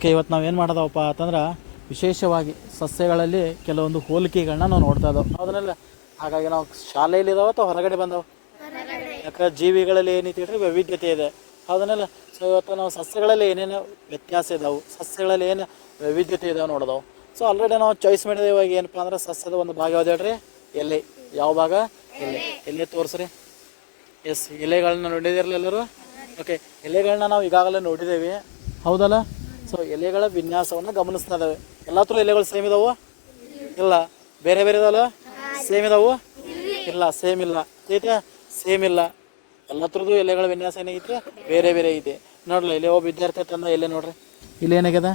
Okay ಇವತ್ತು ನಾವು ಏನು ಮಾಡೋದವಪ್ಪ ಅಂತಂದ್ರೆ ವಿಶೇಷವಾಗಿ ಸಸ್ಯಗಳಲ್ಲಿ ಕೆಲವೊಂದು ಹೋಲಿಕೆಗಳನ್ನ ನಾವು ನೋಡ್ತಾ ಇದ್ದಾವೆ ಅದನ್ನೆಲ್ಲ ಹಾಗಾಗಿ ನಾವು ಶಾಲೆಯಲ್ಲಿ ಇದಾವೆ ಅಥವಾ ಹೊರಗಡೆ ಬಂದವು? ಯಾಕಂದ್ರೆ ಜೀವಿಗಳಲ್ಲಿ ಏನೈತಿ ಹೇಳ್ರಿ? ವೈವಿಧ್ಯತೆ ಇದೆ. ಅದನ್ನೆಲ್ಲ ಸೊ ಇವತ್ತು ನಾವು ಸಸ್ಯಗಳಲ್ಲಿ ಏನೇನು ವ್ಯತ್ಯಾಸ ಇದಾವೆ? ಸಸ್ಯಗಳಲ್ಲಿ ಏನು ವೈವಿಧ್ಯತೆ ಇದಾವೆ ನೋಡಿದವು? ಸೊ ಆಲ್ರೆಡಿ ನಾವು ಚಾಯ್ಸ್ ಮಾಡಿದ ಇವಾಗ ಏನಪ್ಪ ಅಂದ್ರೆ ಸಸ್ಯದ ಒಂದು ಭಾಗ ಯಾವ್ದು ಹೇಳ್ರಿ? ಎಲೆ. ಯಾವ ಭಾಗ? ಎಲೆ. ಎಲೆ ತೋರಿಸ್ರಿ. ಎಸ್, ಎಲೆಗಳನ್ನ ನೋಡಿದಿರಲ್ಲ ಎಲ್ಲರೂ? ಓಕೆ ಎಲೆಗಳನ್ನ ನಾವು ಈಗಾಗಲೇ ನೋಡಿದ್ದೇವೆ ಹೌದಲ್ಲ? ಸೊ ಎಲೆಗಳ ವಿನ್ಯಾಸವನ್ನು ಗಮನಿಸ್ತಾ ಇದ್ದಾವೆ ಥರ ಎಲೆಗಳು ಸೇಮ್ ಇದಾವ? ಇಲ್ಲ. ಬೇರೆ ಬೇರೆ ಇದಾವಲ್ಲ ಸೇಮ್ ಇದಾವು? ಇಲ್ಲ ಸೇಮ್ ಇಲ್ಲ. ಐತೆ ಸೇಮ್ ಇಲ್ಲ. ಎಲ್ಲತ್ರದ್ದು ಎಲೆಗಳ ವಿನ್ಯಾಸ ಏನಾಗೈತೆ? ಬೇರೆ ಬೇರೆ ಐತೆ. ನೋಡ್ಲಿ, ಇಲ್ಲಿ ಒಬ್ಬ ವಿದ್ಯಾರ್ಥಿ ತಂದ ಎಲೆ ನೋಡ್ರಿ. ಇಲ್ಲಿ ಏನಾಗ್ಯದ?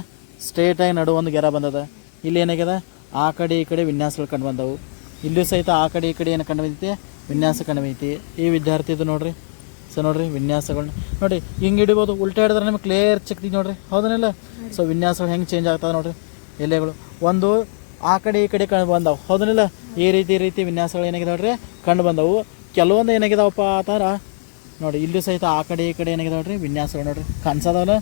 ಸ್ಟ್ರೇಟಾಗಿ ನಡು ಒಂದು ಗೆರ ಬಂದದ. ಇಲ್ಲಿ ಏನಾಗ್ಯದ? ಆ ಕಡೆ ಈ ಕಡೆ ವಿನ್ಯಾಸಗಳು ಕಂಡು ಬಂದವು. ಇಲ್ಲೂ ಸಹಿತ ಆ ಕಡೆ ಈ ಕಡೆ ಏನು ಕಂಡು ಬಂದೈತಿ? ವಿನ್ಯಾಸ ಕಂಡು ಬಂದೈತಿ. ಈ ವಿದ್ಯಾರ್ಥಿದು ನೋಡ್ರಿ. ಸೊ ನೋಡ್ರಿ ವಿನ್ಯಾಸಗಳನ್ನ ನೋಡಿ ಹಿಂಗೆ ಹಿಡಿಬೋದು, ಉಲ್ಟಾ ಹಿಡಿದ್ರೆ ನಿಮ್ಗೆ ಕ್ಲಿಯರ್ ಚಿಕ್ತಿ ನೋಡ್ರಿ. ಹೌದನಿಲ್ಲ? ಸೊ ವಿನ್ಯಾಸಗಳು ಹೆಂಗೆ ಚೇಂಜ್ ಆಗ್ತದೆ ನೋಡ್ರಿ? ಎಲೆಗಳು. ಒಂದು, ಆ ಕಡೆ ಈ ಕಡೆ ಕಂಡು ಬಂದವು. ಹೌದನಿಲ್ಲ? ಈ ರೀತಿ ರೀತಿ ವಿನ್ಯಾಸಗಳು ಏನಾಗಿದೆ ನೋಡ್ರಿ? ಕಂಡು ಬಂದವು. ಕೆಲವೊಂದು ಏನಾಗಿದಾವಪ್ಪ ಆತರ? ನೋಡಿ, ಇಲ್ಲೂ ಸಹಿತ ಆ ಕಡೆ ಈ ಕಡೆ ಏನಾಗಿದೆ ನೋಡ್ರಿ? ವಿನ್ಯಾಸಗಳು ನೋಡ್ರಿ. ಕಾಣಿಸೋದವಲ್ಲ?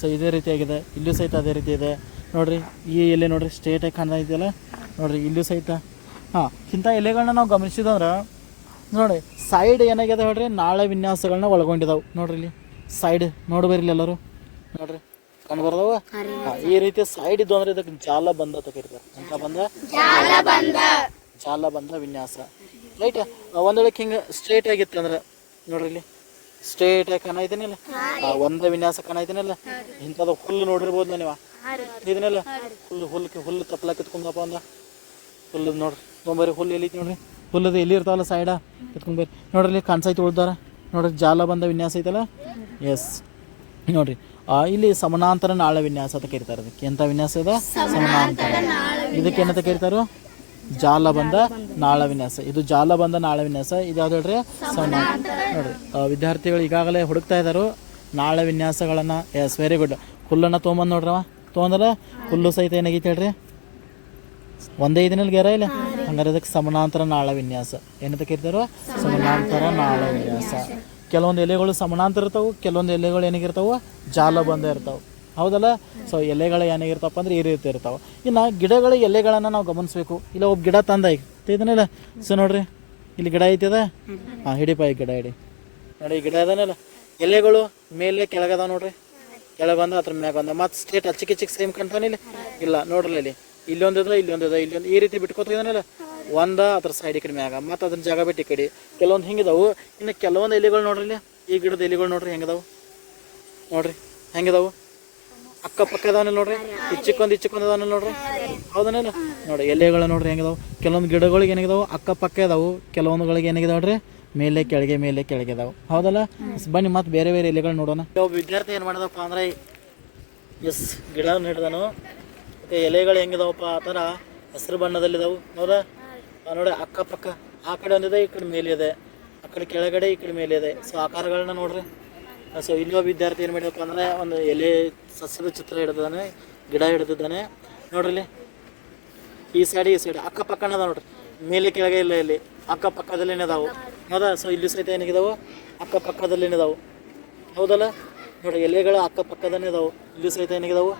ಸೊ ಇದೇ ರೀತಿ ಆಗಿದೆ. ಇಲ್ಲೂ ಸಹಿತ ಅದೇ ರೀತಿ ಇದೆ. ನೋಡ್ರಿ, ಈ ಎಲೆ ನೋಡ್ರಿ ಸ್ಟ್ರೇಟಾಗಿ ಕಾಣ್ತಾ ಇದೆಯಲ್ಲ? ನೋಡ್ರಿ, ಇಲ್ಲೂ ಸಹಿತ. ಹಾಂ, ಇಂಥ ಎಲೆಗಳನ್ನ ನಾವು ಗಮನಿಸಿದಂದ್ರೆ ನೋಡಿ ಸೈಡ್ ಏನಾಗಿದೆ ಹೇಳ್ರಿ? ನಾಳೆ ವಿನ್ಯಾಸಗಳನ್ನ ಒಳಗೊಂಡಿದಾವೆ. ನೋಡ್ರಿ ಇಲ್ಲಿ. ಸೈಡ್ ನೋಡ್ಬರ್ಲಿ ಎಲ್ಲರೂ. ನೋಡ್ರಿ ಕಂಡು ಬರ್ದವ ಈ ರೀತಿ ಸೈಡ್ ಇದ್ದು ಅಂದ್ರೆ ಇದಕ್ಕೆ ಜಾಲ ಬಂದ ಅಂತ ಕರೀತಾರೆ. ಅಂತ ಬಂದ? ಜಾಲ ಬಂದ. ವಿನ್ಯಾಸ. ರೈಟ್ ಒಂದ್ ಹಿಂಗ ಸ್ಟ್ರೇಟ್ ಆಗಿತ್ತು ಅಂದ್ರೆ ನೋಡ್ರಿ ಇಲ್ಲಿ. ಸ್ಟ್ರೇಟ್ ಆಗಿ ಕಾಣೈತೇನಿಲ್ಲ ಒಂದ ವಿನ್ಯಾಸ ಕಾಣೈತೇನಿಲ್ಲ ಇಂಥದ್ದು ಹುಲ್ಲು ನೋಡಿರ್ಬೋದು ನೀವ. ಇದನ್ನೆಲ್ಲ ಹುಲ್ಲು ಹುಲ್ಲು ಹುಲ್ಲು ತಪ್ಪಲ ಕಿತ್ಕೊಂಡಪ್ಪ ಅಂದ. ಹುಲ್ಲು ನೋಡ್ರಿ. ತೊಂಬರಿ ಹುಲ್ಲು ಎಲ್ಲಿ ನೋಡ್ರಿ. ಹುಲ್ಲದು ಎಲ್ಲಿ ಇರ್ತಾವಲ್ಲ ಸೈಡ ಕಿತ್ಕೊಂಬರ್ರಿ ನೋಡ್ರಿ ಕಾಣಿಸೈತಿ ಉಳ್ದಾರ. ನೋಡ್ರಿ ಜಾಲ ಬಂದ ವಿನ್ಯಾಸ ಐತಲ್ಲ? ಎಸ್ ನೋಡ್ರಿ. ಇಲ್ಲಿ ಸಮಾನಾಂತರ ನಾಳ ವಿನ್ಯಾಸ ಅಂತ ಕರೀತಾರೆ ಅದಕ್ಕೆ. ಎಂಥ ವಿನ್ಯಾಸ ಇದೆ? ಸಮಾನಾಂತರ. ಇದಕ್ಕೆ ಏನಂತ ಕರೀತಾರೋ? ಜಾಲ ಬಂದ ನಾಳ ವಿನ್ಯಾಸ. ಇದು ಜಾಲ ಬಂದ ನಾಳ ವಿನ್ಯಾಸ. ಇದು ಯಾವ್ದು ಹೇಳ್ರಿ? ಸಮಾನಾಂತರ. ನೋಡ್ರಿ. ವಿದ್ಯಾರ್ಥಿಗಳು ಈಗಾಗಲೇ ಹುಡುಕ್ತಾ ಇದ್ದಾರೋ ನಾಳ ವಿನ್ಯಾಸಗಳನ್ನ. ಎಸ್ ವೆರಿ ಗುಡ್ ಹುಲ್ಲನ್ನು ತೊಗೊಂಬಂದು ನೋಡ್ರವ. ತೊಗೊಂಡಲ್ಲ? ಹುಲ್ಲು ಸಹಿತ ಏನಾಗೈತೆ ಹೇಳ್ರಿ? ಒಂದೇ ಇದನ್ನಲ್ಲಿ ಗೆರ ಇಲ್ಲ? ಹಂಗಾರೆ ಅದಕ್ಕೆ ಸಮಾನಾಂತರ ನಾಳ ವಿನ್ಯಾಸ. ಏನಂತ ಕರಿತಾರೋ ಸಮಾನಾಂತರ ನಾಳ ವಿನ್ಯಾಸ. ಕೆಲವೊಂದು ಎಲೆಗಳು ಸಮಾನಾಂತರ ಇರ್ತಾವೆ, ಕೆಲವೊಂದು ಎಲೆಗಳು ಏನಾಗಿರ್ತಾವೆ ಜಾಲ ಬಂದ ಇರ್ತಾವೆ. ಹೌದಲ್ಲ? ಸೊ ಎಲೆಗಳು ಏನಾಗಿರ್ತಾವಪ್ಪ ಅಂದ್ರೆ ಈ ರೀತಿ ಇರ್ತಾವೆ. ಇನ್ನು ಗಿಡಗಳ ಎಲೆಗಳನ್ನು ನಾವು ಗಮನಿಸ್ಬೇಕು. ಇಲ್ಲ, ಒಬ್ಬ ಗಿಡ ತಂದ ಐತಿದನಲ್ಲ ಸೊ ನೋಡ್ರಿ. ಇಲ್ಲಿ ಗಿಡ ಐತಿದ ಹಾಂ ಹಿಡಿಪ ಗಿಡ, ಹಿಡಿ. ನೋಡಿ, ಈ ಗಿಡ ಅದನಲ್ಲ? ಎಲೆಗಳು ಮೇಲೆ ಕೆಳಗದ ನೋಡ್ರಿ. ಬಂದ, ಅದ್ರ ಮ್ಯಾಗ ಬಂದ. ಮತ್ತೆ ಸ್ಟೇಟ್ ಚಿಕ್ಕ ಸೇಮ್ ಕಾಣ್ತಾನಿಲ್ಲ ಇಲ್ಲ, ನೋಡ್ರಲ್ಲ ಇಲ್ಲಿ. ಇಲ್ಲೊಂದಿದ ಇಲ್ಲೊಂದದ ಇಲ್ಲೊಂದು ಈ ರೀತಿ ಬಿಟ್ಕೋತಿದ್ದಾನಲ್ಲ ಒಂದ, ಅದ್ರ ಸೈಡ್ ಈ ಕಡೆ ಮ್ಯಾಗ ಮತ್ತೆ ಅದ್ರ ಜಾಗ ಬಿಟ್ಟು ಈ ಕಡೆ. ಕೆಲವೊಂದು ಹಿಂಗಿದಾವು. ಇನ್ನು ಕೆಲವೊಂದು ಎಲೆಗಳು ನೋಡ್ರಿ ಇಲ್ಲಿ. ಈ ಗಿಡದ ಎಲೆಗಳು ನೋಡ್ರಿ ಹೆಂಗದಾವು? ನೋಡ್ರಿ. ಹೆಂಗಿದಾವು? ಅಕ್ಕಪಕ್ಕ ಅದಾವಲ್ಲ ನೋಡ್ರಿ. ಇಚ್ಚಿಕೊಂದು ಇಚ್ಚಿಕೊಂದು ಅದಾವಲ್ಲ ನೋಡ್ರಿ. ಹೌದನಲ್ಲ? ನೋಡಿ ಎಲೆಗಳು ನೋಡ್ರಿ ಹೆಂಗಿದಾವು. ಕೆಲವೊಂದು ಗಿಡಗಳಿಗೆ ಏನಾಗಿದಾವು ಅಕ್ಕಪಕ್ಕ ಇದಾವು. ಕೆಲವೊಂದುಗಳಿಗೆ ಏನಾಗಿದಾವ್ರಿ ಮೇಲೆ, ಕೆಳಗೆ ಮೇಲೆ, ಕೆಳಗೆ ಇದಾವೆ. ಹೌದಲ್ಲ? ಬನ್ನಿ, ಮತ್ತೆ ಬೇರೆ ಬೇರೆ ಎಲೆಗಳು ನೋಡೋಣ. ವಿದ್ಯಾರ್ಥಿ ಏನು ಮಾಡಿದಪ್ಪ ಅಂದ್ರೆ, ಎಸ್ ಗಿಡ ಹಿಡ್ದಾನು ಮತ್ತೆ ಎಲೆಗಳು ಹೆಂಗಿದಾವಪ್ಪ? ಆ ಥರ ಹಸಿರು ಬಣ್ಣದಲ್ಲಿದಾವು. ಹೌದಾ ಆ ನೋಡಿ ಅಕ್ಕಪಕ್ಕ ಆ ಕಡೆ ಒಂದಿದೆ, ಈ ಕಡೆ ಮೇಲೆ ಇದೆ ಆ ಕಡೆ ಕೆಳಗಡೆ, ಈ ಕಡೆ ಮೇಲೆ ಇದೆ ಸೊ ಆಕಾರಗಳನ್ನ ನೋಡ್ರಿ. ಸೊ ಇಲ್ಲಿ ವಿದ್ಯಾರ್ಥಿ ಏನು ಮಾಡಿದಪ್ಪ ಅಂದ್ರೆ, ಒಂದು ಎಲೆ ಸಸ್ಯದ ಚಿತ್ರ ಹಿಡಿದಾನೆ ಗಿಡ ಹಿಡಿದಿದ್ದಾನೆ. ನೋಡ್ರಿಲ್ಲಿ ಈ ಸೈಡ್ ಈ ಸೈಡ್ ಅಕ್ಕಪಕ್ಕನ ಅನ್ನೋದ ನೋಡ್ರಿ. ಮೇಲೆ ಕೆಳಗೆ ಇಲ್ಲ ಇಲ್ಲಿ. ಅಕ್ಕಪಕ್ಕದಲ್ಲೇನೇ ಅದಾವು. ಹೌದಾ ಸೊ ಇಲ್ಲಿ ಸಹಿತ ಏನಾಗಿದಾವು? ಅಕ್ಕಪಕ್ಕದಲ್ಲಿನೇ ಏನಿದಾವು ಹೌದಲ್ಲ? ನೋಡಿ ಎಲೆಗಳು ಅಕ್ಕಪಕ್ಕದಲ್ಲೇ ಇದಾವೆ ಇಲ್ಲಿ ಸಹಿತ ಏನಾಗಿದಾವು?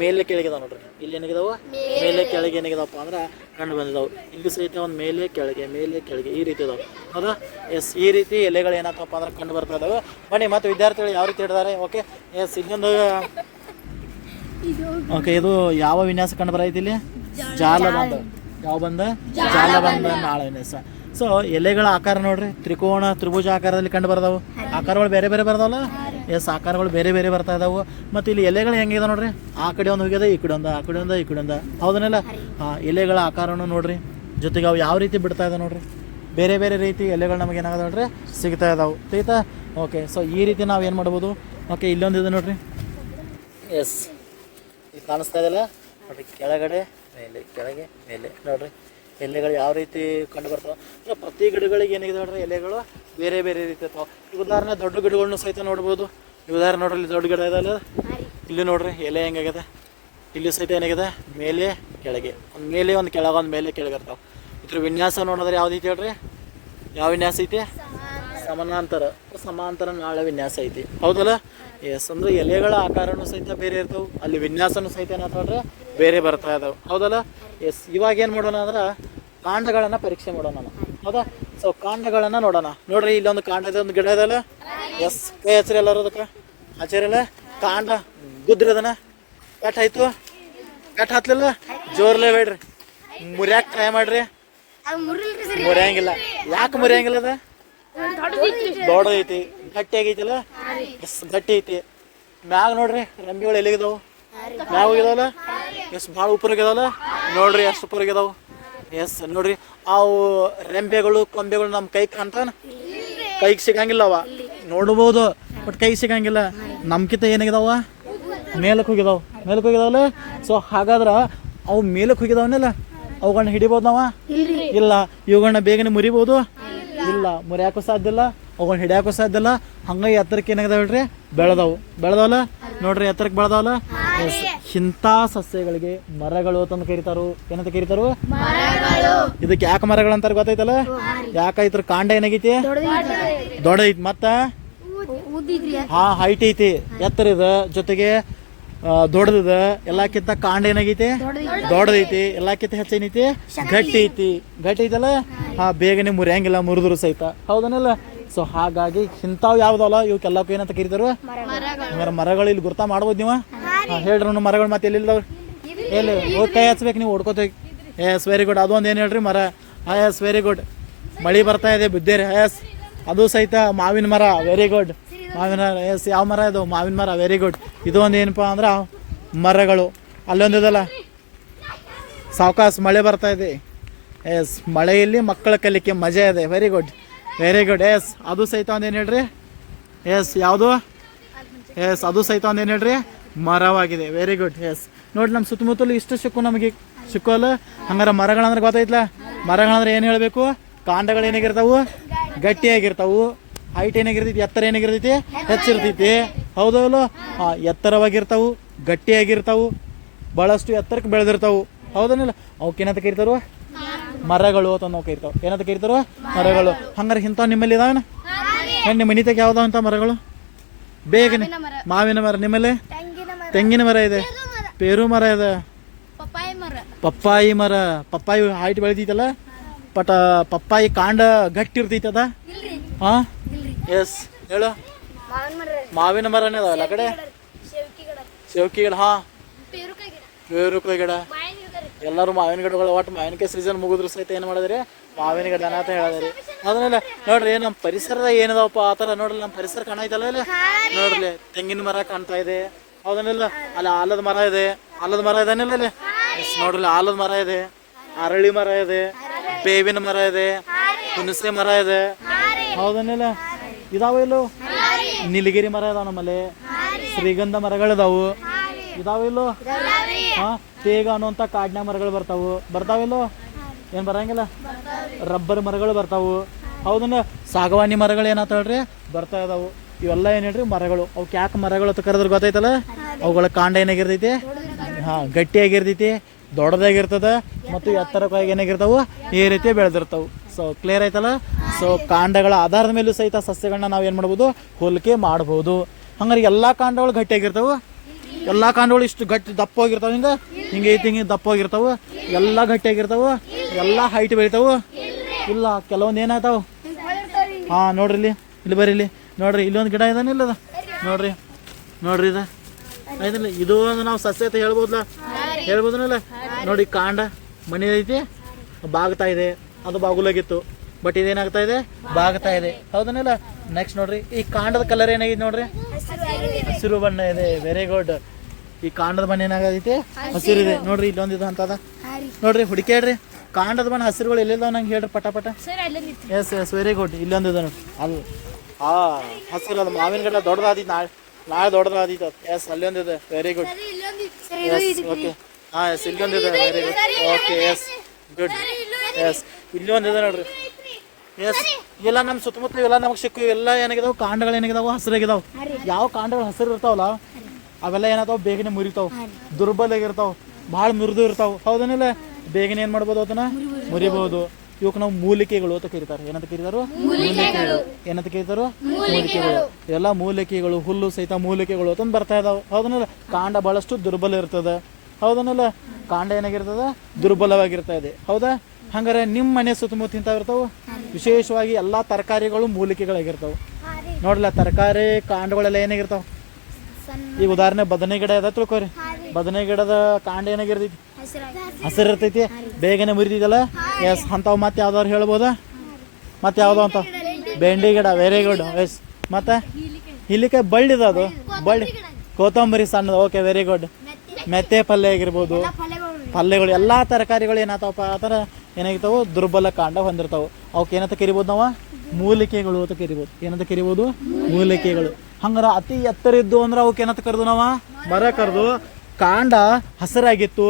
ಮೇಲೆ ಕೆಳಗೆ ಇದಾವೆ ನೋಡ್ರಿ. ಇಲ್ಲಿ ಏನಾಗಿದಾವ? ಮೇಲೆ. ಕೆಳಗೆ ಏನಾಗಿದಾವಪ್ಪ ಅಂದ್ರೆ ಕಂಡು ಬಂದಿದಾವೆ. ಇಲ್ಲಿ ಸಹಿತ ಒಂದು ಮೇಲೆ ಕೆಳಗೆ ಮೇಲೆ ಕೆಳಗೆ ಈ ರೀತಿ ಇದಾವೆ ಹೌದಾ ಎಸ್ ಈ ರೀತಿ ಎಲೆಗಳು ಏನಾಗ್ತವಪ್ಪ ಅಂದ್ರೆ ಕಂಡು ಬರ್ತಾ ಇದಾವೆ. ಬನ್ನಿ ಮತ್ತು ವಿದ್ಯಾರ್ಥಿಗಳು ಯಾವ ರೀತಿ ಹಿಡಿದಾರೆ ಓಕೆ ಎಸ್ ಇನ್ನೊಂದು. ಓಕೆ ಇದು ಯಾವ ವಿನ್ಯಾಸ ಕಂಡು ಬರೈತಿ ಇಲ್ಲಿ? ಜಾಲ ಬಂದ ಯಾವ ಬಂದ ಜಾಲ ಬಂದ ನಾಳೆ ವಿನ್ಯಾಸ. ಸೊ ಎಲೆಗಳ ಆಕಾರ ನೋಡ್ರಿ. ತ್ರಿಕೋಣ ತ್ರಿಭುಜ ಆಕಾರದಲ್ಲಿ ಕಂಡು ಬರ್ದಾವು. ಆಕಾರಗಳು ಬೇರೆ ಬೇರೆ ಬರ್ತಾವಲ್ಲ ಎಸ್ ಆಕಾರಗಳು ಬೇರೆ ಬೇರೆ ಬರ್ತಾ ಇದಾವೆ. ಮತ್ತು ಇಲ್ಲಿ ಎಲೆಗಳು ಹೆಂಗಿದೆ ನೋಡ್ರಿ? ಆ ಕಡೆ ಒಂದು ಹೋಗ್ಯದ ಈ ಕಡೆ ಒಂದು, ಆ ಕಡೆ ಒಂದು, ಈ ಕಡೆ ಒಂದು. ಹೌದನಲ್ಲ? ಆ, ಎಲೆಗಳ ಆಕಾರವನ್ನು ನೋಡ್ರಿ. ಜೊತೆಗೆ ಅವು ಯಾವ ರೀತಿ ಬಿಡ್ತಾ ಇದೆ ನೋಡ್ರಿ? ಬೇರೆ ಬೇರೆ ರೀತಿ ಎಲೆಗಳು ನಮಗೆ ಏನಾಗದ ನೋಡ್ರಿ? ಸಿಗ್ತಾ ಇದಾವೆ. ತೈತಾ ಓಕೆ ಸೊ ಈ ರೀತಿ ನಾವು ಏನು ಮಾಡ್ಬೋದು? ಓಕೆ, ಇಲ್ಲೊಂದು ಇದೆ ನೋಡ್ರಿ. ಎಸ್ ಇದು ಕಾಣಿಸ್ತಾ ಇದೆಯಲ್ಲ? ನೋಡ್ರಿ, ಕೆಳಗಡೆ, ಮೇಲೆ, ಕೆಳಗೆ, ಮೇಲೆ, ನೋಡ್ರಿ. ಎಲೆಗಳು ಯಾವ ರೀತಿ ಕಂಡು ಬರ್ತವೆ. ಪ್ರತಿ ಗಿಡಗಳಿಗೆ ಏನಿದೆ ನೋಡ್ರಿ ಎಲೆಗಳು ಬೇರೆ ಬೇರೆ ರೀತಿ ಇರ್ತಾವೆ. ಉದಾಹರಣೆ ದೊಡ್ಡ ಗಿಡಗಳನ್ನೂ ಸಹಿತ ನೋಡ್ಬೋದು. ಉದಾಹರಣೆ ನೋಡ್ರಿ, ಇಲ್ಲಿ ದೊಡ್ಡ ಗಿಡ ಇದಲ್ಲ ಇಲ್ಲಿ ನೋಡ್ರಿ, ಎಲೆ ಹೆಂಗಾಗಿದೆ? ಇಲ್ಲಿ ಸಹಿತ ಏನಾಗಿದೆ? ಮೇಲೆ, ಕೆಳಗೆ. ಒಂದು ಮೇಲೆ, ಒಂದು ಕೆಳಗೆ, ಒಂದು ಮೇಲೆ, ಕೆಳಗೆ ಇರ್ತಾವೆ. ಇದ್ರ ವಿನ್ಯಾಸ ನೋಡಿದ್ರೆ ಯಾವ್ದು ಐತಿ ಹೇಳ್ರಿ? ಯಾವ ವಿನ್ಯಾಸ ಐತಿ? ಸಮಾನಾಂತರ. ಸಮಾನಾಂತರ ನಾಳೆ ವಿನ್ಯಾಸ ಐತಿ. ಹೌದಲ್ಲ? ಎಸ್ ಅಂದ್ರೆ ಎಲೆಗಳ ಆಕಾರನೂ ಸಹಿತ ಬೇರೆ ಇರ್ತವೆ ಅಲ್ಲಿ ವಿನ್ಯಾಸನೂ ಸಹಿತ ಏನಾದ್ರೆ ಬೇರೆ ಬರ್ತಾ ಇದಾವೆ. ಹೌದಲ್ಲ? ಎಸ್ ಇವಾಗ ಏನು ಮಾಡೋಣ ಅಂದ್ರೆ ಕಾಂಡಗಳನ್ನು ಪರೀಕ್ಷೆ ಮಾಡೋಣ ನಾವು. ಹೌದಾ? ಸೊ ಕಾಂಡಗಳನ್ನು ನೋಡೋಣ. ನೋಡ್ರಿ ಇಲ್ಲೊಂದು ಕಾಂಡ ಇದೆ ಒಂದು ಗಿಡ ಇದಲ್ಲ ಎಸ್ ಕೈ ಹಚ್ರಿ ಎಲ್ಲರೂ ಅದಕ್ಕೆ. ಹಚ್ಚಿರಲ್ಲ ಕಾಂಡ ಗುದ್ರದನ ಕಟ್ ಆಯ್ತು? ಕಟ್ ಹತ್ಲಿಲ್ಲ ಜೋರ್ಲೆ ಬೇಡ್ರಿ. ಮುರಿಯಾಕ ಟ್ರೈ ಮಾಡ್ರಿ. ಮುರಿಯಂಗಿಲ್ಲ. ಯಾಕೆ ಮುರಿಯಂಗಿಲ್ಲ ಅದ? ದೊಡ್ಡದೈತಿ ಗಟ್ಟಿ ಆಗೈತಿಲ್ಲ? ಎಸ್, ಗಟ್ಟಿ ಐತಿ. ಮ್ಯಾಗ ನೋಡ್ರಿ ರಂಬಿಗಳು ಎಲ್ಲಿಗಿದಾವು? ಮ್ಯಾಗ ಹೋಗಿದಾವಲ್ಲ? ಎಸ್, ಭಾಳ ಉಪರಾಗಿದಾವಲ್ಲ ನೋಡ್ರಿ, ಎಷ್ಟು ಉಪ್ಪರಿಗಿದಾವು ಎಸ್, ನೋಡ್ರಿ, ಅವು ರೆಂಬೆಗಳು, ಕೊಂಬೆಗಳು ನಮ್ಮ ಕೈ ಕಾಣ್ತಾನ? ಕೈಗೆ ಅವ. ನೋಡ್ಬೋದು, ಬಟ್ ಕೈಗೆ ಸಿಗಂಗಿಲ್ಲ. ನಮ್ಕಿಂತ ಏನಾಗಿದಾವ? ಮೇಲಕ್ಕೆ ಹೋಗಿದಾವ. ಮೇಲಕ್ಕೆ ಹೋಗಿದಾವಲ್ಲ? ಸೊ ಹಾಗಾದ್ರೆ ಅವು ಮೇಲಕ್ಕೆ ಹೋಗಿದಾವನಲ್ಲ? ಅವುಗಳನ್ನ ಹಿಡಿಬೋದು ನಾವ? ಇಲ್ಲ. ಇವುಗಳನ್ನ ಬೇಗನೆ ಮುರಿಬೋದು? ಇಲ್ಲ ಮುರಿಯಾಕೂ ಸಾಧ್ಯ ಇಲ್ಲ ಅವುಗಳನ್ನ ಹಿಡಿಯಾಕೂ ಸಾಧ್ಯ ಇಲ್ಲ. ಹಂಗಾಗಿ ಎತ್ತರಕ್ಕೆ ಏನಾಗದ ಹೇಳ್ರಿ? ಬೆಳೆದವು. ಬೆಳೆದವಲ್ಲ? ನೋಡ್ರಿ ಎತ್ತರಕ್ಕೆ ಬೆಳೆದವಲ್ಲ? ಎಸ್ ಇಂಥ ಸಸ್ಯಗಳಿಗೆ ಮರಗಳು ಅಂತಂದು ಕರೀತಾರು. ಏನಂತ ಕರೀತಾರು? ಇದಕ್ಕೆ ಯಾಕೆ ಮರಗಳು ಅಂತಾರೆ ಗೊತ್ತೈತಲ್ಲ ಯಾಕ ಇದ್ರ ಕಾಂಡ ಏನಾಗೈತಿ? ದೊಡ್ಡ ಐತಿ ಮತ್ತ? ಹಾ ಹೈಟ್ ಐತಿ. ಎತ್ತರ ಇದ ಜೊತೆಗೆ ದೊಡ್ಡದ ಎಲ್ಲಕ್ಕಿಂತ ಕಾಂಡ ಏನಾಗೈತಿ ದೊಡ್ಡದೈತಿ. ಎಲ್ಲಕ್ಕಿಂತ ಹೆಚ್ಚೇನೈತಿ? ಗಟ್ಟಿ ಐತಿ ಗಟ್ಟಿ ಐತಲ್ಲ ಹಾ ಬೇಗನೆ ಮುರಿಯಂಗಿಲ್ಲ ಮುರಿದ್ರು ಸಹಿತ. ಹೌದನಲ್ಲ? ಸೊ ಹಾಗಾಗಿ ಇಂಥವು ಯಾವ್ದಲ್ಲ? ಇವಕ್ಕೆಲ್ಲಕ್ಕೂ ಏನಂತ ಕರೀತಾರ? ಹಂಗಾರೆ ಮರಗಳು ಇಲ್ಲಿ ಗುರ್ತಾ ಮಾಡ್ಬೋದು ನೀವು? ಹಾ, ಹೇಳ್ರಿ ಅವ್ನು ಮರಗಳು ಮತ್ತೆ ಎಲ್ಲಿಲ್ಲವ್ರಿ ಎಲ್ಲಿ? ಹೋಗಿ ಕೈ ಹಚ್ಬೇಕು ನೀವು ಹೊಡ್ಕೋತ ಎಸ್ ವೆರಿ ಗುಡ್ ಅದೊಂದು ಏನು ಹೇಳ್ರಿ ಮರ? ಎಸ್ ವೆರಿ ಗುಡ್ ಮಳೆ ಬರ್ತಾ ಇದೆ ಬಿದ್ದೇರಿ. ಎಸ್ ಅದು ಸಹಿತ ಮಾವಿನ ಮರ. ವೆರಿ ಗುಡ್ ಮಾವಿನ ಎಸ್, ಯಾವ ಮರ ಇದು? ಮಾವಿನ ಮರ ವೆರಿ ಗುಡ್ ಇದು ಒಂದು ಏನಪ್ಪ ಅಂದ್ರೆ ಮರಗಳು. ಅಲ್ಲೊಂದಿದಲ್ಲ ಸಾವಕಾಶ ಮಳೆ ಬರ್ತಾ ಇದೆ. ಎಸ್, ಮಳೆಯಲ್ಲಿ ಮಕ್ಕಳ ಕಲಿಕೆ ಮಜಾ ಇದೆ. Very good very good yes ಅದು ಸಹಿತ ಏನು ಹೇಳ್ರಿ? ಎಸ್ ಯಾವುದು? ಎಸ್ ಅದು ಸಹಿತ ಏನು ಹೇಳ್ರಿ? ಮರವಾಗಿದೆ. ವೆರಿ ಗುಡ್ ಎಸ್ ನೋಡಿ ನಮ್ಮ ಸುತ್ತಮುತ್ತಲು ಇಷ್ಟು ಸಿಕ್ಕು ನಮಗೆ ಸಿಕ್ಕೋಲ್ಲ ಹಂಗಾರೆ ಮರಗಳಂದ್ರೆ ಗೊತ್ತೈತ್ಲ ಮರಗಳಂದ್ರೆ ಏನು ಹೇಳಬೇಕು? ಕಾಂಡಗಳು ಏನಾಗಿರ್ತಾವು ಗಟ್ಟಿಯಾಗಿರ್ತಾವು. ಹೈಟ್ ಏನಾಗಿರ್ತೈತಿ ಎತ್ತರ ಏನಾಗಿರ್ತೈತಿ? ಹೆಚ್ಚಿರ್ತೈತಿ. ಹೌದಲ್ಲ ಹಾಂ ಎತ್ತರವಾಗಿರ್ತಾವು ಗಟ್ಟಿಯಾಗಿರ್ತಾವು ಭಾಳಷ್ಟು ಎತ್ತರಕ್ಕೆ ಬೆಳೆದಿರ್ತಾವು. ಹೌದನಿಲ್ಲ? ಅವಕ್ಕೇನಂತ ಕರಿತಾರು? ಮರಗಳು ಅಂತ ನಾವು ಕರಿತಾವೆ ಏನಂತ ಕರಿತಾರು? ಮರಗಳು. ಹಂಗಾರೆ ಇಂಥವು ನಿಮ್ಮಲ್ಲಿ ಇದಾವನ? ಏನು ನಿಮ್ಮ ಮನಿತಾಗ ಯಾವ್ದಾವ ಅಂತ ಮರಗಳು? ಬೇಗನೆ. ಮಾವಿನ ಮರ. ನಿಮ್ಮಲ್ಲಿ? ತೆಂಗಿನ ಮರ. ಇದೆ. ಪೇರು ಮರ. ಇದೆ. ಪಪ್ಪಾಯಿ ಮರ. ಪಪ್ಪಾಯಿ ಹೈಟ್ ಬೆಳಿತೈತಲ್ಲ ಬಟ್ ಪಪ್ಪಾಯಿ ಕಾಂಡ ಗಟ್ಟಿ ಇರ್ತೈತೆ ಅದ ಹಾ? ಎಸ್ ಹೇಳು. ಮಾವಿನ ಮರ ಮಾವಿನ ಮರನೇ ಅದಾವಲ್ಲ ಕಡೆ? ಶೇವಕಿ ಗಿಡ ಹಾ ಗಿಡ. ಎಲ್ಲರೂ ಮಾವಿನ ಗಿಡಗಳು ಒಟ್ಟು ಮಾವಿನಕಾಯಿ ಸೀಸನ್ ಮುಗಿದ್ರು ಸಹಿತ ಏನು ಮಾಡಿದ್ರಿ? ಮಾವಿನ ಗಿಡ ಅಂತ ಹೇಳಿದ್ರಿ. ಅದನ್ನೆಲ್ಲ ನೋಡ್ರಿ ನಮ್ಮ ಪರಿಸರದ ಏನಿದಾವಪ್ಪ, ಆ ಥರ ನೋಡ್ರಿ ನಮ್ಮ ಪರಿಸರ ಕಾಣೈತಲ್ಲ ಇಲ್ಲ? ನೋಡ್ರಿ, ತೆಂಗಿನ ಮರ ಕಾಣ್ತಾ ಇದೆ. ಹೌದನ್ನಿಲ್ಲ? ಅಲ್ಲಿ ಆಲದ ಮರ ಇದೆ. ಆಲದ ಮರ ಇದಾನಿಲ್ಲ ಅಲ್ಲಿ ನೋಡ್ರಿ, ಆಲದ ಮರ ಇದೆ. ಅರಳಿ ಮರ ಇದೆ. ಬೇವಿನ ಮರ ಇದೆ. ಹುಣಸೆ ಮರ ಇದೆ. ಹೌದನ್ನಿಲ್ಲ? ಇದಾವ ಇಲ್ಲೋ ನೀಲಗಿರಿ ಮರ ಇದಾವ ನಮ್ಮಲ್ಲಿ. ಶ್ರೀಗಂಧ ಮರಗಳು ಮರಗಳಿದಾವು ಇದಾವ ಇಲ್ಲೋ ಹಾ? ತೇಗ ಅನ್ನುವಂಥ ಕಾಡಿನ ಮರಗಳು ಬರ್ತಾವು. ಬರ್ತಾವಿಲ್ಲೋ? ಏನು ಬರಂಗಿಲ್ಲ? ರಬ್ಬರ್ ಮರಗಳು ಬರ್ತಾವು. ಹೌದನ್ನ ಸಾಗವಾನಿ ಮರಗಳು ಏನಾತ ಹೇಳ್ರಿ? ಬರ್ತಾ ಇದಾವು. ಇವೆಲ್ಲ ಏನು ಹೇಳ್ರಿ? ಮರಗಳು. ಅವಕ್ಕೆ ಯಾಕೆ ಮರಗಳು ಅಂತ ಕರೆದ್ರೆ ಗೊತ್ತೈತಲ್ಲ ಅವುಗಳ ಕಾಂಡ ಏನಾಗಿರ್ತೈತಿ? ಹಾಂ ಗಟ್ಟಿಯಾಗಿರ್ತೈತಿ ದೊಡ್ಡದಾಗಿರ್ತದ ಮತ್ತು ಎತ್ತರಕ್ಕಾಗಿ ಏನಾಗಿರ್ತಾವು? ಈ ರೀತಿ ಬೆಳೆದಿರ್ತಾವ. ಸೊ ಕ್ಲಿಯರ್ ಆಯ್ತಲ್ಲ? ಸೊ ಕಾಂಡಗಳ ಆಧಾರದ ಮೇಲೂ ಸಹಿತ ಸಸ್ಯಗಳನ್ನ ನಾವು ಏನು ಮಾಡ್ಬೋದು? ಹೋಲಿಕೆ ಮಾಡ್ಬೋದು. ಹಂಗಾರೆ ಎಲ್ಲ ಕಾಂಡಗಳು ಗಟ್ಟಿಯಾಗಿರ್ತವೆ? ಎಲ್ಲ ಕಾಂಡಗಳು ಇಷ್ಟು ಗಟ್ಟಿ ದಪ್ಪ ಹೋಗಿರ್ತಾವೆ ಹಿಂಗೆ? ಹಿಂಗೆ ಐತಿ, ಹಿಂಗೆ ದಪ್ಪ ಹೋಗಿರ್ತಾವೆ ಎಲ್ಲ ಗಟ್ಟಿಯಾಗಿರ್ತಾವೆ? ಎಲ್ಲ ಹೈಟ್ ಬೆಳಿತಾವೆ? ಇಲ್ಲ, ಕೆಲವೊಂದು ಏನಾಯ್ತಾವೆ? ಹಾಂ, ನೋಡ್ರಿ ಇಲ್ಲಿ. ಇಲ್ಲಿ ಬರ್ರಿ ಇಲ್ಲಿ. ನೋಡ್ರಿ ಇಲ್ಲೊಂದು ಗಿಡ ಇದಾನಿಲ್ಲ ಅದ ನೋಡ್ರಿ. ನೋಡ್ರಿ ಇದು. ಆಯ್ತಲ್ಲ, ಇದು ಒಂದು ನಾವು ಸಸ್ಯ ಅಂತ ಹೇಳ್ಬೋದಲ್ಲ ಹೇಳ್ಬೋದನಲ್ಲ? ನೋಡಿ, ಕಾಂಡ ಮನೆ ಐತಿ ಬಾಗ್ತಾ ಇದೆ. ಅದು ಬಾಗುಲಾಗಿತ್ತು. ಬಟ್ ಇದೇನಾಗ್ತಾ ಇದೆ? ಬಾಗ್ತಾ ಇದೆ. ಹೌದನಲ್ಲ? ನೆಕ್ಸ್ಟ್ ನೋಡ್ರಿ. ಈ ಕಾಂಡದ ಕಲರ್ ಏನಾಗಿದೆ ನೋಡ್ರಿ? ಹಸಿರು ಬಣ್ಣ ಇದೆ. ವೆರಿ ಗುಡ್ ಈ ಕಾಂಡದ ಬಣ್ಣ ಏನಾಗೈತಿ? ಹಸಿರಿದೆ. ನೋಡ್ರಿ ಇಲ್ಲೊಂದು ಇದು ಅಂತದ. ನೋಡ್ರಿ ಹುಡುಕೇಳ್ರಿ ಕಾಂಡದ ಬಣ್ಣ ಹಸಿರುಗಳು ಎಲ್ಲಿದಾವ ನಂಗೆ ಹೇಳ್ರಿ ಪಟ ಪಟ. ಎಸ್ ಎಸ್ ವೆರಿ ಗುಡ್ ಇಲ್ಲೊಂದು ಇದೆ ನೋಡಿ ಅಲ್ಲಿ ಆ ಹಸಿರು ಅದು ಮಾವಿನ ಗಿಡ ದೊಡ್ಡದಾದಿ ನಾಳೆ. ನಾಳೆ ದೊಡ್ಡದಾದೀತು ಎಸ್ ಅಲ್ಲೊಂದಿದೆ ವೆರಿ ಗುಡ್ ಎಸ್ ಓಕೆ ಹಾಂ yes ಇಲ್ಲೊಂದಿದೆ very good okay yes good yes ಇಲ್ಲಿ ಇದೆ ನೋಡ್ರಿ. ಎಸ್ ಎಲ್ಲ ನಮ್ಮ ಸುತ್ತಮುತ್ತ ಎಲ್ಲ ನಮಗೆ ಸಿಕ್ಕು ಎಲ್ಲ ಏನಾಗಿದಾವೆ ಕಾಂಡಗಳು ಏನಾಗಿದಾವೆ ಹಸಿರಾಗಿದಾವೆ. ಯಾವ ಕಾಂಡಗಳು ಹಸಿರು ಇರ್ತಾವಲ್ಲ ಅವೆಲ್ಲ ಏನಾಗ್ತಾವ ಬೇಗನೆ ಮುರಿತಾವ. ದುರ್ಬಲ ಆಗಿರ್ತಾವ ಭಾಳ ಮುರಿದು ಇರ್ತಾವ. ಹೌದನಿಲ್ಲ? ಬೇಗನೆ ಏನು ಮಾಡ್ಬೋದು ಅದನ್ನ ಮುರಿಬಹುದು ಇವಕ್ಕೆ ನಾವು ಮೂಲಿಕೆಗಳು ಅಂತ ಕರೀತಾರೆ. ಏನಂತ ಕರೀತಾರು? ಮೂಲಿಕೆಗಳು. ಏನಂತ ಕರೀತಾರು? ಮೂಲಿಕೆಗಳು. ಎಲ್ಲ ಮೂಲಿಕೆಗಳು ಹುಲ್ಲು ಸಹಿತ ಮೂಲಿಕೆಗಳು ಅಂತಂದು ಬರ್ತಾ ಇದಾವೆ. ಹೌದನಲ್ಲ? ಕಾಂಡ ಬಹಳಷ್ಟು ದುರ್ಬಲ ಇರ್ತದೆ. ಹೌದನಲ್ಲ? ಕಾಂಡ ಏನಾಗಿರ್ತದ? ದುರ್ಬಲವಾಗಿರ್ತಾ ಇದೆ. ಹೌದಾ? ಹಂಗಾರೆ ನಿಮ್ಮ ಮನೆ ಸುತ್ತಮುತ್ತ ಇಂಥವಿರ್ತಾವೆ ವಿಶೇಷವಾಗಿ ಎಲ್ಲ ತರಕಾರಿಗಳು ಮೂಲಿಕೆಗಳಾಗಿರ್ತಾವೆ. ನೋಡಲ್ಲ ತರಕಾರಿ, ಕಾಂಡಗಳೆಲ್ಲ ಏನಾಗಿರ್ತಾವೆ? ಈಗ ಉದಾಹರಣೆ ಬದನೆ ಗಿಡ ಅದ ತಿಳ್ಕೊರಿ. ಬದನೆ ಗಿಡದ ಕಾಂಡ ಏನಾಗಿರ್ತೈತಿ? ಹಸಿರು ಇರ್ತೈತಿ. ಬೇಗನೆ ಮುರಿದಿದಲ್ಲ ಎಸ್ ಅಂಥವು ಮತ್ತೆ ಯಾವ್ದಾರು ಹೇಳ್ಬೋದಾ? ಮತ್ತೆ ಯಾವ್ದೋ ಅಂತ. ಬೆಂಡಿ ಗಿಡ, ವೆರಿ ಗುಡ್. ಎಸ್ ಮತ್ತೆ? ಹಿಲಿಕಾಯಿ ಬಳ್ಳಿದ ಅದು ಬಳ್ಳಿ. ಕೊತ್ತಂಬರಿ ಸಣ್ಣದು. ಓಕೆ ವೆರಿ ಗುಡ್ ಮೆತ್ತೆ ಪಲ್ಯ ಆಗಿರ್ಬೋದು. ಪಲ್ಯಗಳು, ಎಲ್ಲಾ ತರಕಾರಿಗಳು ಏನಾಗ್ತಾವಪ್ಪ? ಆ ಥರ ಏನಾಗಿರ್ತಾವು? ದುರ್ಬಲ ಕಾಂಡ ಹೊಂದಿರ್ತಾವು. ಅವಕ್ಕೆ ಏನಂತ ಕರಿಬೋದು ನಾವು? ಮೂಲಿಕೆಗಳು ಅಂತ ಕರಿಬೋದು. ಏನಂತ ಕರಿಬೋದು? ಮೂಲಿಕೆಗಳು. ಹಂಗಾರ ಅತಿ ಎತ್ತರ ಇದ್ದು ಅಂದ್ರೆ ಅವಕ್ಕೆ ಏನಂತ ಕರೆದು ನಾವು? ಮರ ಕರೆದು ಕಾಂಡ ಹಸರಾಗಿತ್ತು,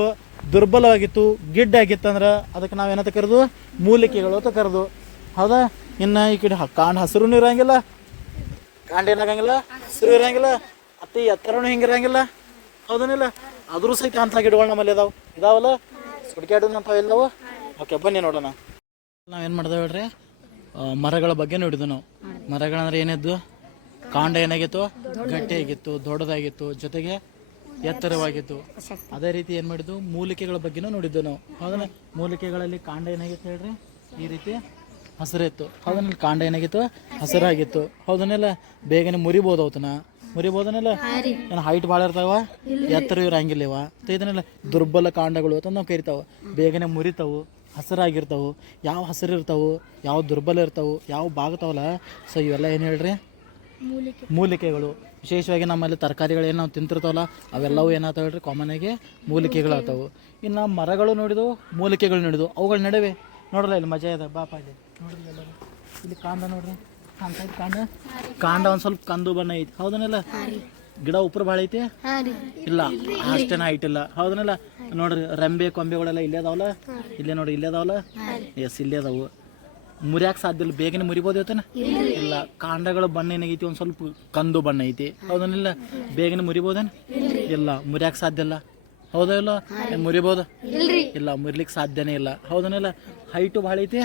ದುರ್ಬಲವಾಗಿತ್ತು, ಗಿಡ್ಡಾಗಿತ್ತು ಅಂದ್ರೆ ಅದಕ್ಕೆ ನಾವು ಏನಂತ ಕರೆದು? ಮೂಲಿಕೆಗಳು ಅಂತ ಕರೆದು. ಹೌದಾ? ಇನ್ನು ಈ ಕಡೆ ಕಾಂಡ ಹಸಿರು ಇರಂಗಿಲ್ಲ, ಕಾಂಡ ಏನಾಗಂಗಿಲ್ಲ, ಹಸಿರು ಇರಂಗಿಲ್ಲ, ಅತಿ ಎತ್ತರನು ಹಿಂಗಿರಂಗಿಲ್ಲ ಹೌದನಿಲ್ಲ? ಅದ್ರೂ ಸಹಿತ ಅಂಥ ಗಿಡಗಳು ನಮ್ಮಲ್ಲಿ ಇದಾವೆ ಇದಾವಲ್ಲ? ಸುಡ್ಕ್ಯಾಡೋದು ಅಂಥವು ಎಲ್ಲವು ಓಕೆ, ಬನ್ನಿ ನೋಡೋಣ. ನಾವೇನು ಮಾಡ್ದೇವೆ ಹೇಳ್ರಿ? ಮರಗಳ ಬಗ್ಗೆ ನೋಡಿದ್ವು ನಾವು. ಮರಗಳಂದ್ರೆ ಏನಿದ್ದು ಕಾಂಡ ಏನಾಗಿತ್ತು? ಗಟ್ಟಿಯಾಗಿತ್ತು, ದೊಡ್ಡದಾಗಿತ್ತು, ಜೊತೆಗೆ ಎತ್ತರವಾಗಿತ್ತು. ಅದೇ ರೀತಿ ಏನು ಮಾಡಿದ್ವು? ಮೂಲಿಕೆಗಳ ಬಗ್ಗೆನೂ ನೋಡಿದ್ದು ನಾವು. ಹೌದಾ ಮೂಲಿಕೆಗಳಲ್ಲಿ ಕಾಂಡ ಏನಾಗಿತ್ತು ಹೇಳ್ರಿ? ಈ ರೀತಿ ಹಸಿರಿತ್ತು. ಹೌದನಿಲ್ಲ ಕಾಂಡ ಏನಾಗಿತ್ತು? ಹಸಿರಾಗಿತ್ತು. ಹೌದನ್ನೆಲ್ಲ ಬೇಗನೆ ಮುರಿಬೋದು ಅವತನ ಮುರಿಬಹುದನ್ನೆಲ್ಲ ಏನು ಹೈಟ್ ಭಾಳ ಇರ್ತಾವ? ಎತ್ತರ ಇರಂಗಿಲ್ಲ ಇವ ಮತ್ತೆ ಇದನ್ನೆಲ್ಲ ದುರ್ಬಲ ಕಾಂಡಗಳು ಅಂತ ನಾವು ಕರಿತಾವ. ಬೇಗನೆ ಮುರಿತಾವು. ಹಸಿರಾಗಿರ್ತಾವು ಯಾವ ಹಸಿರು ಇರ್ತಾವು ಯಾವ ದುರ್ಬಲ ಇರ್ತಾವು ಯಾವ ಬಾಗ್ತಾವಲ್ಲ ಸೊ ಇವೆಲ್ಲ ಏನು ಹೇಳ್ರಿ? ಮೂಲಿಕೆಗಳು. ವಿಶೇಷವಾಗಿ ನಮ್ಮಲ್ಲಿ ತರಕಾರಿಗಳು ಏನು ನಾವು ತಿಂತಿರ್ತಾವಲ್ಲ ಅವೆಲ್ಲವೂ ಏನಾಗ್ತಾವೆ ಹೇಳ್ರಿ? ಕಾಮನಾಗಿ ಮೂಲಿಕೆಗಳು ಆಗ್ತಾವೆ. ಇನ್ನು ಮರಗಳು ನೋಡಿದವು ಮೂಲಿಕೆಗಳು ನೋಡಿದವು. ಅವುಗಳ ನಡುವೆ ನೋಡ್ರಲ್ಲ ಇಲ್ಲಿ ಮಜಾ ಇದೆ ಬಾಪ ಇಲ್ಲಿ. ನೋಡ್ರಿ ಇಲ್ಲಿ ಕಾಂಡ ನೋಡ್ರಿ. ಐತಿ ಕಾಂಡ? ಕಾಂಡ ಒಂದು ಸ್ವಲ್ಪ ಕಂದು ಬಣ್ಣ ಐತಿ. ಹೌದನಲ್ಲ? ಗಿಡ ಉಪ್ರ ಭಾಳ ಐತಿ? ಇಲ್ಲ ಅಷ್ಟೇನ ಹೈಟ್ ಇಲ್ಲ ಹೌದನಲ್ಲ ನೋಡ್ರಿ ರೆಂಬೆ ಕೊಂಬೆಗಳೆಲ್ಲ ಇಲ್ಲೇ ಅದಾವಲ್ಲ? ಇಲ್ಲೇ ನೋಡ್ರಿ ಇಲ್ಲೇ ಅದಾವಲ್ಲ? ಎಸ್ ಇಲ್ಲೇ ಅದಾವು. ಮುರಿಯಾಕ ಸಾಧ್ಯ ಇಲ್ಲ. ಬೇಗನೆ ಮುರಿಬೋದು ಇವತ್ತೇನ? ಇಲ್ಲ ಕಾಂಡಗಳ ಬಣ್ಣ ಏನಾಗೈತಿ? ಒಂದು ಸ್ವಲ್ಪ ಕಂದು ಬಣ್ಣ ಐತಿ. ಹೌದನಿಲ್ಲ ಬೇಗನೆ ಮುರಿಬೋದೇನ? ಇಲ್ಲ ಮುರಿಯಾಕ ಸಾಧ್ಯ ಇಲ್ಲ. ಹೌದಾ ಇಲ್ಲ? ಮುರಿಬೋದು? ಇಲ್ಲ ಮುರಿಲಿಕ್ಕೆ ಸಾಧ್ಯನೇ ಇಲ್ಲ. ಹೌದನಿಲ್ಲ ಹೈಟು ಭಾಳ ಐತಿ?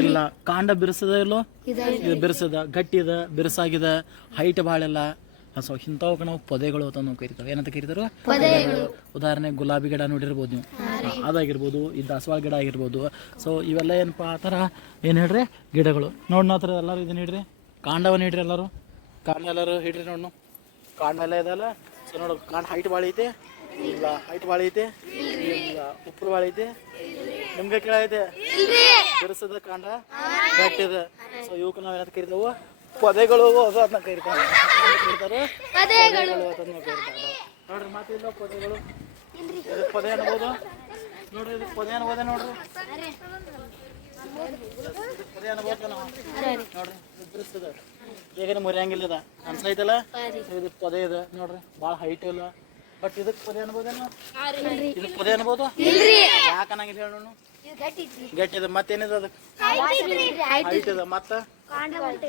ಇಲ್ಲ ಕಾಂಡ ಬಿರ್ಸದ ಇಲ್ಲೋ? ಇದು ಬಿರ್ಸದ. ಗಟ್ಟಿ ಇದ ಬಿರ್ಸಾಗಿದ. ಹೈಟ್ ಭಾಳ ಇಲ್ಲ. ಸೊ ಇಂಥವಕ್ಕೆ ನಾವು ಪೊದೆಗಳು ಅಂತ ನಾವು ಕರಿತಾವೆ. ಏನಂತ ಕರಿತಾರೋ? ಉದಾಹರಣೆ ಗುಲಾಬಿ ಗಿಡ ನೋಡಿರ್ಬೋದು. ನೀವು ಅದಾಗಿರ್ಬೋದು ಈ ದಾಸವಾಳ ಗಿಡ ಆಗಿರ್ಬೋದು. ಸೊ ಇವೆಲ್ಲ ಏನಪ್ಪ ಆ ಥರ ಏನು ಹೇಳ್ರಿ? ಗಿಡಗಳು. ನೋಡಿ ನಾವು ಥರ ಎಲ್ಲರೂ ಇದನ್ನ ಹಿಡ್ರಿ ಕಾಂಡವನ್ನು ಹಿಡ್ರಿ ಎಲ್ಲರೂ. ಕಾಂಡ ಎಲ್ಲರೂ ಹಿಡ್ರಿ ನೋಡು ಕಾಂಡ ಎಲ್ಲ ಇದಲ್ಲ ಸೊ ನೋಡು ಕಾಂಡ ಹೈಟ್ ಭಾಳ ಐತೆ? ಇಲ್ಲ. ಹೈಟ್ ಭಾಳ ಐತೆ? ಇಲ್ಲ. ಉಪ್ಪು ಭಾಳ ಐತೆ? ನಿಮ್ಗೆ ಕೇಳ ಐತೆ? ಬಿಡಿಸದ ಕಾಂಡ? ಗಟ್ಟಿದ ಸೊ ಇವಕ್ಕೆ ನಾವು ಏನಂತ ಕರಿತಾವು? ಪೊದೆಗಳು ಅದು ಅದನ್ನ ಕರಿತಾರೆ ಪೊದೆಗಳು. ಅದನ್ನ ಕರಿತಾರೆ ನೋಡ್ರಿ ಮಾತಿಲ್ಲ ಪೊದೆಗಳು. ಇದಕ್ಕೆ ಪೊದೆ ಅನ್ಬೋದು? ನೋಡ್ರಿ ಇದು ಪೊದೆ ಅನ್ಬೋದೆ ನೋಡ್ರಿ? ಪೊದೆ ಅನ್ಬೋದು ನಾವು ನೋಡ್ರಿ ಇದು ಬಿಡಿಸ್ತದ ಬೇಗನೆ ಮುರಿಯಂಗಿಲ್ಲ ಇದ ಅನ್ಸೈತಲ್ಲ ಇದು ಪೊದೆ ಇದೆ. ನೋಡ್ರಿ ಭಾಳ ಹೈಟ್ ಇಲ್ಲ ಬಟ್ ಇದಕ್ಕೆ ಪೊದೆ ಅನ್ಬೋದೇನು? ಇದಕ್ ಪೊದೆ ಅನ್ಬೋದು? ಯಾಕೆ ಅನ್ನಂಗಿಲ್ಲ ಹೇಳು ನೋಡು ಗಟ್ಟಿ ಇದೆ ಮತ್ತೇನಿದೆ ಅದಕ್ಕೆ? ಹೈಟ್ ಇದೆ. ಮತ್ತ?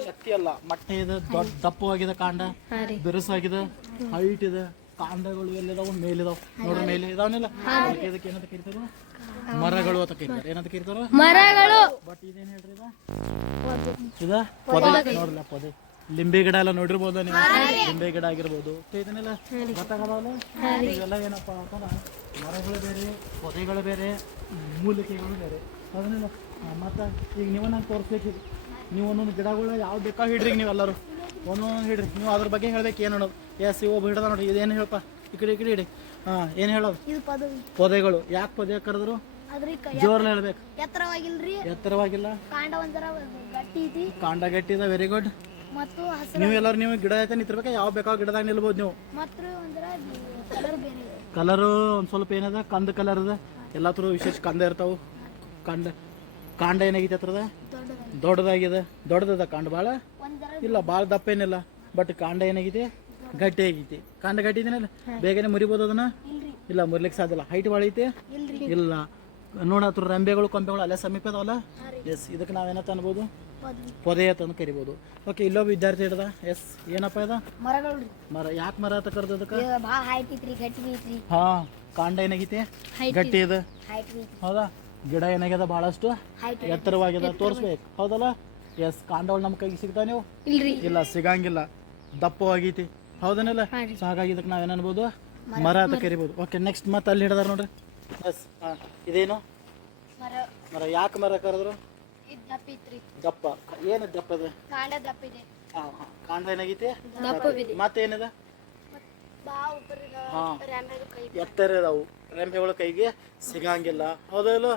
ಶಕ್ತಿ ಅಲ್ಲ. ಮಟ್ಟೆ ಇದೆ ದೊಡ್ಡ ದಪ್ಪವಾಗಿದೆ ಕಾಂಡ. ಬಿರುಸಾಗಿದೆ ಹೈಟ್ ಇದೆ. ಕಾಂಡಗಳು ಎಲ್ಲಿದಾವ? ಮೇಲಿದಾವ. ನೋಡ್ರಿ ಮೇಲೆ ಇದಾವನಿಲ್ಲ? ಅದಕ್ಕೆ ಇದಕ್ಕೆ ಏನಂತ ಕರಿತಾರ? ಮರಗಳು ಅಂತ ಕರಿತಾರೆ. ಏನಂತ ಕರಿತಾರ? ಮರಗಳು. ಬಟ್ ಇದೇನ್ ಹೇಳ್ರಿ ಇದ? ಇದ? ಪೊದೆ. ನೋಡ್ರಲ್ಲ ಪೊದೆ. ಲಿಂಬೆ ಗಿಡ ಎಲ್ಲ ನೋಡಿರ್ಬೋದು ನೀವು? ಲಿಂಬೆ ಗಿಡ ಆಗಿರ್ಬೋದು. ಇದನ್ನೆಲ್ಲ ಗೊತ್ತಾಗಲ್ಲ ಇವೆಲ್ಲ ಏನಪ್ಪ ಅಂತಂದ್ರೆ ಮರಗಳು ಬೇರೆ ಪೊದೆಗಳು ಬೇರೆ ಮೂಲಿಕೆಗಳು ಬೇರೆ. ಅದನ್ನೆಲ್ಲ ಮತ್ತೆ ಈಗ ನೀವು ನಾನು ತೋರಿಸ್ಬೇಕು ನೀವು ಒಂದೊಂದು ಗಿಡಗಳು ಯಾವ ಬೇಕಾ ಹಿಡ್ರಿ ಈಗ ನೀವೆಲ್ಲರೂ. ಒಂದೊಂದು ಹಿಡ್ರಿ. ನೀವು ಅದ್ರ ಬಗ್ಗೆ ಹೇಳ್ಬೇಕು ಏನು ನೋಡೋದು ಎಸ್ ಒಬ್ಬ ಹಿಡ್ದ ನೋಡ್ರಿ ಇದೇನು ಹೇಳಪ್ಪ? ಈ ಕಡೆ ಈ ಕಡೆ ಹಿಡಿ. ಹಾಂ ಏನು ಹೇಳೋದು? ಇದು ಪೊದೆಗಳು. ಯಾಕೆ ಪೊದೆ ಕರೆದ್ರು? ಜೋರ್ಲಿ ಹೇಳ್ಬೇಕು. ಎತ್ತರವಾಗಿಲ್ಲ. ಕಾಂಡ ಗಟ್ಟಿ ಗಟ್ಟಿದ ವೆರಿ ಗುಡ್ ಮತ್ತು ಹಸಿರು ನೀವು ಎಲ್ಲರೂ ನೀವು ಗಿಡ ಐತೆ ನಿಂತಿರ್ಬೇಕು? ಯಾವ ಬೇಕಾವ ಗಿಡದಾಗ ನಿಲ್ಬೋದು ನೀವು. ಮತ್ತು ಕಲರ್ ಬೇರೆ ಇದೆ. ಕಲರು ಒಂದು ಸ್ವಲ್ಪ ಏನದ? ಕಂದ ಕಲರ್ ಅದ. ಎಲ್ಲ ಥರ ವಿಶೇಷ ಕಂದ ಇರ್ತಾವು. ಕಾಂಡ ಕಾಂಡ ಏನಾಗೈತೆ ದೊಡ್ಡದಾಗಿ ದೊಡ್ಡದಾಗಿದೆ. ದೊಡ್ಡದದ ಕಾಂಡ ಭಾಳ ಇಲ್ಲ ಭಾಳ ದಪ್ಪ ಏನಿಲ್ಲ ಬಟ್ ಕಾಂಡ ಏನಾಗಿದೆ ಗಟ್ಟಿ ಆಗೈತಿ. ಕಾಂಡ ಗಟ್ಟಿ ಇದೀನಲ್ಲ? ಬೇಗನೆ ಮುರಿಬೋದು ಅದನ್ನ? ಇಲ್ಲ ಮುರಿಲಿಕ್ಕೆ ಸಾಧ್ಯ ಇಲ್ಲ. ಹೈಟ್ ಭಾಳ ಐತಿ? ಇಲ್ಲ. ನೋಡ ಹತ್ರ ರೆಂಬೆಗಳು ಕೊಂಬೆಗಳು ಅಲ್ಲೇ ಸಮೀಪ ಅದಾವಲ್ಲ? ಎಸ್ ಇದಕ್ಕೆ ನಾವೇನಂತ ಅನ್ಬೋದು ಪೊದೆ ಅಂತ ಕರಿಬೋದು ಓಕೆ ಇಲ್ಲೊಬ್ಬ ವಿದ್ಯಾರ್ಥಿ ಹಿಡ್ದ ಎಸ್ ಏನಪ್ಪ ಇದ? ಮರಗಳು ರೀ ಮರ ಯಾಕೆ ಮರ ಅಂತ ಕರ್ದು ಅದಕ್ಕೆ? ಭಾಳ ಹೈಟ್ ಐತ್ರಿ ಗಟ್ಟಿ ಐತ್ರಿ. ಹಾ ಕಾಂಡ ಏನಾಗೈತಿ? ಗಟ್ಟಿ ಇದೆ? ಹೈಟ್ ಐತ್ರಿ. ಹೌದಾ? ಗಿಡ ಏನಾಗ್ಯದ ಬಹಳಷ್ಟು ಎತ್ತರವಾಗ್ಯದ ತೋರಿಸ್ಬೇಕು. ಹೌದಲ್ಲ? ಎಸ್ ಕಾಂಡಗಳು ನಮ್ಮ ಕೈಗೆ ಸಿಗ್ತಾವ ನೀವು? ಇಲ್ರಿ. ಇಲ್ಲ ಸಿಗಂಗಿಲ್ಲ. ದಪ್ಪವಾಗೈತಿ ಹೌದನಲ್ಲ? ಸೊ ಹಾಗಾಗಿ ಇದಕ್ಕೆ ನಾವೇನು ಅನ್ಬೋದು? ಮರ ಅಂತ ಕರಿಬೋದು. ಓಕೆ ನೆಕ್ಸ್ಟ್ ಮತ್ತೆ ಅಲ್ಲಿ ಹಿಡ್ದಾರ ನೋಡ್ರಿ. ಎಸ್ ಹಾಂ ಇದೇನು? ಮರ. ಮರ ಯಾಕೆ ಮರ ಕರೆದ್ರು? ಇದು ದಪ್ಪ ಏನು ದಪ್ಪ ಅದು? ಕಾಂಡ ದಪ್ಪ ಇದೆ. ಹಾಂ ಹಾಂ. ಕಾಂಡ ಏನಾಗೈತೆ? ದಪ್ಪವಿದೆ ಮತ್ತೇನಿದೆ? ಎತ್ತರ ಇದಾವು ರೆಂಬೆಗಳು ಕೈಗೆ ಸಿಗಂಗಿಲ್ಲ. ಹೌದಲ್ಲ?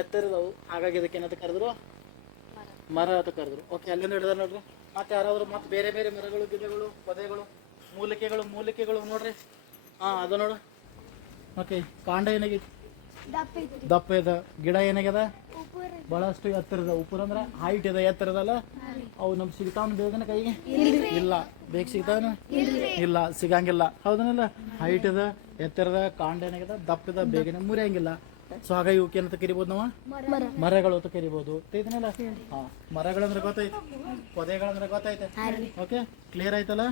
ಎತ್ತರ ಇದಾವು ಹಾಗಾಗಿ ಇದಕ್ಕೆ ಏನಂತ ಕರೆದ್ರು? ಮರ ಅಂತ ಕರೆದ್ರು. ಓಕೆ ಅಲ್ಲಿಂದ ಹಿಡಿದ ನೋಡ್ರಿ. ಮತ್ತೆ ಯಾರಾದ್ರು ಮತ್ತೆ ಬೇರೆ ಬೇರೆ ಮರಗಳು ಗಿಡಗಳು ಪೊದೆಗಳು ಮೂಲಿಕೆಗಳು ಮೂಲಿಕೆಗಳು ನೋಡ್ರಿ. ಹಾ ಅದು ನೋಡು. ಓಕೆ ಕಾಂಡ ಏನಾಗೈತಿ? ದಪ್ಪ ಇದ. ದಪ್ಪ ಇದೆ. ಗಿಡ ಏನಾಗ್ಯದ? ಬಹಳಷ್ಟು ಎತ್ತರದ ಉಪ್ಪುರ ಅಂದ್ರೆ ಹೈಟ್ ಇದೆ ಎತ್ತರದಲ್ಲ? ಅವು ನಮ್ಗೆ ಸಿಗ್ತಾವನ್ ಬೇಗನೆ ಕೈಗೆ? ಇಲ್ಲ. ಬೇಗ ಸಿಗ್ತಾವನ? ಇಲ್ಲ. ಸಿಗಂಗಿಲ್ಲ. ಹೌದನಲ್ಲ? ಹೈಟ್ ಇದೆ ಎತ್ತರದ ಕಾಂಡ ಏನಾಗ್ಯದ ದಪ್ಪದ ಬೇಗನೆ ಮುರಿಯಂಗಿಲ್ಲ. ಸೊ ಹಾಗಾಗಿ ಇವಕ್ಕೆ ಏನಂತ ಕರಿಬೋದು ನಾವು? ಮರ. ಮರಗಳು ಅಂತ ಕರಿಬೋದು. ಇದನ್ನೆಲ್ಲ ಹಾ. ಮರಗಳಂದ್ರೆ ಗೊತ್ತೈತೆ. ಪೊದೆಗಳಂದ್ರೆ ಗೊತ್ತೈತೆ. ಓಕೆ ಕ್ಲಿಯರ್ ಆಯ್ತಲ್ಲ?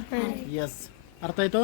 ಎಸ್ ಅರ್ಥ ಆಯ್ತು?